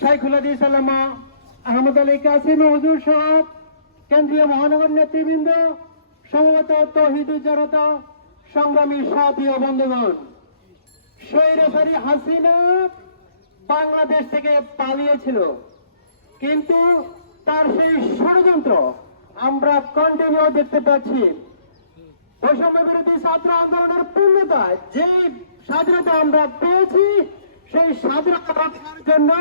শাইখুল হাদিস আল্লামা আহমদ আলী কাসিম হুজুর সহ কেন্দ্রীয় মহানগর নেতৃবৃন্দ, সমবেত তৌহিদি জনতা, সংগ্রামী সাথী ও বন্ধুগণ, স্বৈরাচারী হাসিনা বাংলাদেশ থেকে পালিয়েছিল, কিন্তু তার সেই ষড়যন্ত্র আমরা কন্টিনিউ দেখতে পাচ্ছি। বৈষম্য বিরোধী ছাত্র আন্দোলনের পূর্ণতায় যে স্বাধীনতা আমরা পেয়েছি, সেই স্বাধীনতা রক্ষার জন্য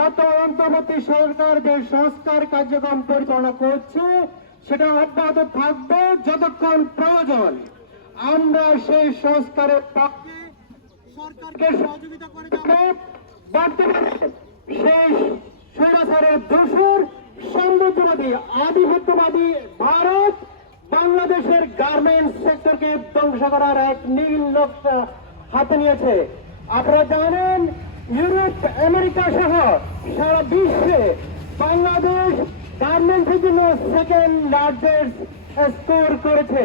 বর্তমান অন্তর্বর্তী সরকার যে সংস্কার কার্যক্রম পরিচালনা করছে সেটা অব্যাহত থাকবে যতক্ষণ প্রয়োজন। আমরা সেই সংস্কারের পক্ষে সরকারকে সহযোগিতা করে যাব। বর্তমানে সেই স্বৈরাচারের দোসর সাম্রাজ্যবাদী আধিপত্যবাদী ভারত বাংলাদেশের গার্মেন্টস সেক্টরকে ধ্বংস করার এক নীল নকশা হাতে নিয়েছে। আপনারা জানেন, ইউরোপ, আমেরিকা সহ সারা বিশ্বে বাংলাদেশ গার্মেন্টসের জন্য সেকেন্ড লার্জেস্ট স্কোর করেছে।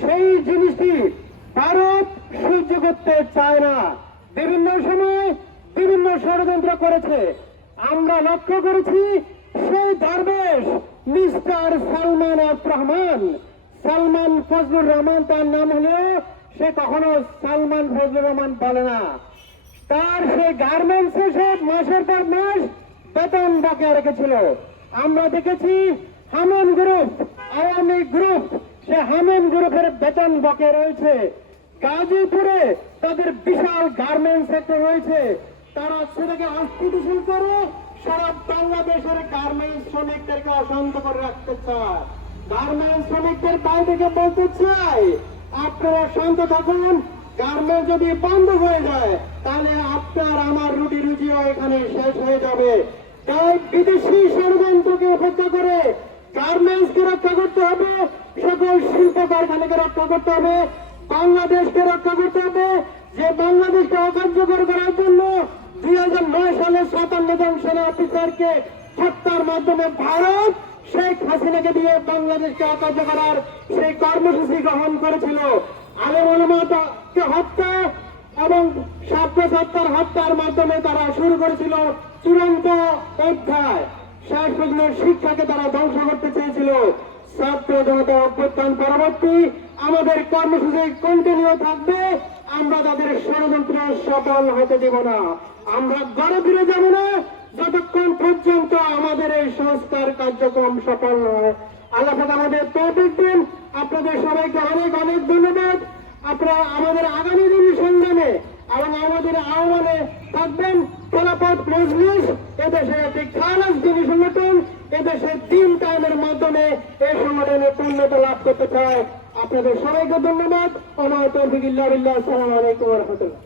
সেই জিনিসটি ভারত সহ্য করতে চায় না, বিভিন্ন সময় বিভিন্ন ষড়যন্ত্র করেছে। আমরা লক্ষ্য করেছি সেই দরবেশ মিস্টার সালমান ফজলুর রহমান, তার নাম হলেও সে কখনো সালমান ফজলুর রহমান বলে না। তার সেই গার্মেন্টসে সে মাসের পর মাস বেতন বকেয়া রেখেছিল। আমরা দেখেছি হামেম গ্রুপ, আওয়ামী গ্রুপ, সে হামেম গ্রুপের বেতন বকেয়া রয়েছে। গাজীপুরে তাদের বিশাল গার্মেন্টস সেক্টর রয়েছে, তারা সেটাকে অস্থিতিশীল করে সারা বাংলাদেশের গার্মেন্টস শ্রমিকদেরকে অশান্ত করে রাখতে চায়। গার্মেন্টস শ্রমিকদের বাইরে থেকে বলতে চাই, আপনারা শান্ত থাকুন। গার্মেন্টস যদি বন্ধ হয়ে যায় তাহলে আপনার আমার রুটি রুজিও এখানে শেষ হয়ে যাবে। তাই বিদেশি ষড়যন্ত্রকে উপেক্ষা করে গার্মেন্টসকে রক্ষা করতে হবে, সকল শিল্প কারখানাকে রক্ষা করতে হবে, বাংলাদেশকে রক্ষা করতে হবে। যে বাংলাদেশকে অকার্যকর করার জন্য 2009 সালে 57 জন সেনা অফিসারকে হত্যার মাধ্যমে ভারত শেখ হাসিনাকে দিয়ে বাংলাদেশকে অকার্য করার সেই কর্মসূচি গ্রহণ করেছিল। আলেম ওলামাকে হত্যা এবং ছাত্রছাত্রীর হত্যার মাধ্যমে তারা শুরু করেছিল চূড়ান্ত অধ্যায়। শেখ মুজিবের শিক্ষাকে তারা ধ্বংস করতে চেয়েছিল। ছাত্র জনতা অভ্যুত্থান পরবর্তী আমাদের কর্মসূচি কন্টিনিউ থাকবে। আমরা তাদের ষড়যন্ত্র সফল হতে দেব না। আমরা ঘরে ফিরে যাব না যতক্ষণ পর্যন্ত আমাদের এই সংস্কার কার্যক্রম সফল নয়। আল্লাহ পাক আমাদের তৌফিক দিন। আপনাদের সবাইকে অনেক অনেক ধন্যবাদ। আপনারা আমাদের আগামী দিনের সংগ্রামে এবং আমাদের আহ্বানে থাকবেন। খেলাফত মজলিস এদেশে একটি খালাস দিনী সংগঠন, এদেশে 3 টাইমের মাধ্যমে এই সংগঠনে পূর্ণতা লাভ করতে চায়। আপনাদের সবাইকে ধন্যবাদ। আমার তৌফিক ইল্লা বিল্লাহ। আসসালামু আলাইকুম ওয়া রাহমাতুল্লাহ।